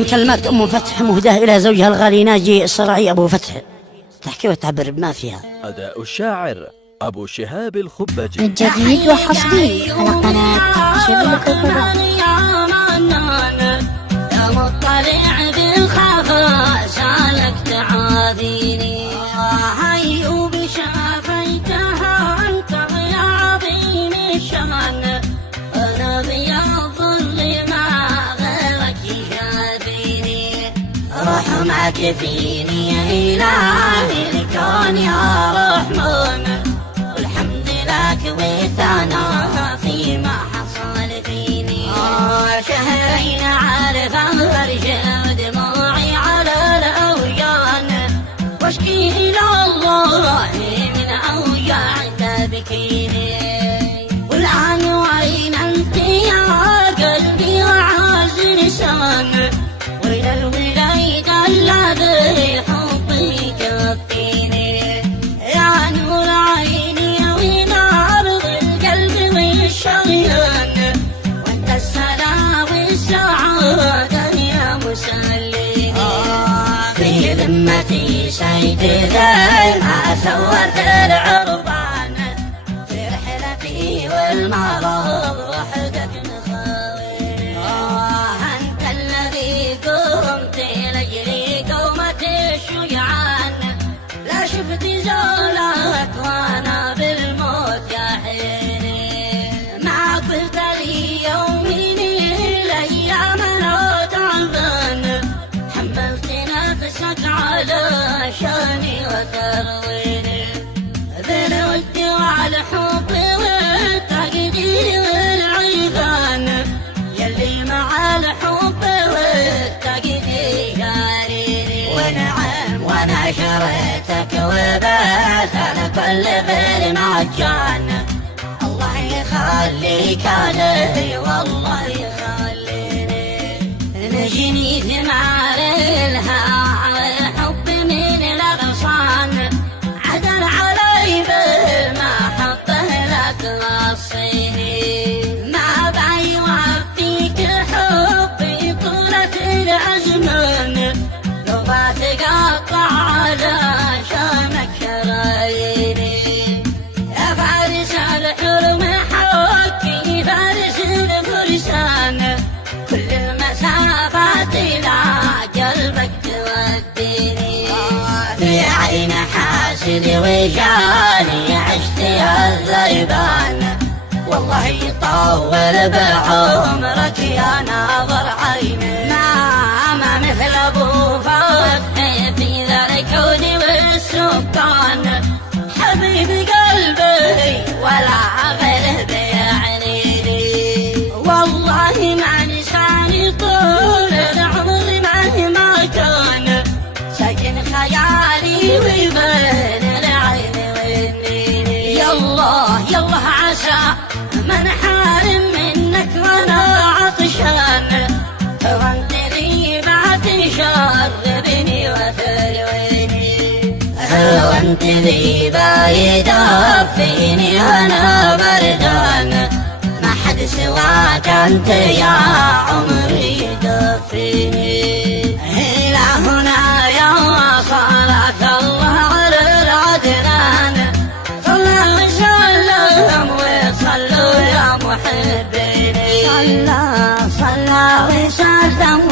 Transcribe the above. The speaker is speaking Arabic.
من كلمات أم فتح مهداة إلى زوجها الغالي ناجي الصراعي أبو فتح، تحكي وتعبر بما فيها. أداء الشاعر أبو شهاب الخبجي. من جديد وحصري على قناة شبل كوكبة. يا مطلع بالخفا سالك تعاذيني، هيو بشافيتها انت يا عظيم الشان، انا بياض اللي ما غيرك يشافيني، رحمك فيني يا الهي الكون يا رحمن، والحمد لك وثنا فيما حصل فيني، شهرين عارف ارجع دموعي على الاويان، واشكي الى الله من اوجاع تبكيني، والان وين انت يا قلبي وعز لسان، والى الوليد الذي حبي كفيني، يا نور عيني وين ارض القلب والشريان، وانت السلام والسعاده يا مسليني، في ذمتي سيد ذي ما سورت العربان، في رحلتي والمرض وحدك مخاويني، انت الذي قمت لاجلي قومة الشجعان، لا شفت زولك وانا بالموت يا حيني، ما قلت لي يومين الايام لو تعبان، حملت نفسك على شاني وترويني، بالود والحب والتقدير والعيفان، يلي مع الحب والتقدير جاريني، ونعم وانا شريتك وبات انا كل بالمجان، الله يخليك علي والله يخليني، نجني ثمار الهوى الحب من الاغصان، عدل علي بالمحبه لك وصيني، ما بعي وفيك حبي طولة الازمان، لو بتقطع علشانك شراييني، يا فارس الحلم حكي فارس الفرسان، كل المسافات إلى قلبك توديني، في عين حاسد وجاني عشت يا الذيبان، والله يطول بعمرك يا ناظر عيني، ما مثل ابو فتح في ذا الكون والسكان، حبيب قلبي ولا غيره بيعنيني، والله مع لساني طول العمر مهما كان، ساكن خيالي وبين العين والنيني، يالله يالله عسى من حارم منك وانا عطشان، وانت ذي ما تشربني وترويني، وانت ذي يدفيني انا بردان، ما حد سواك انت يا عمري يدفيني، الى هنا يا صلاة الله على العدنان، صلى وسلم وصلوا يا محبيني، صلى وسلم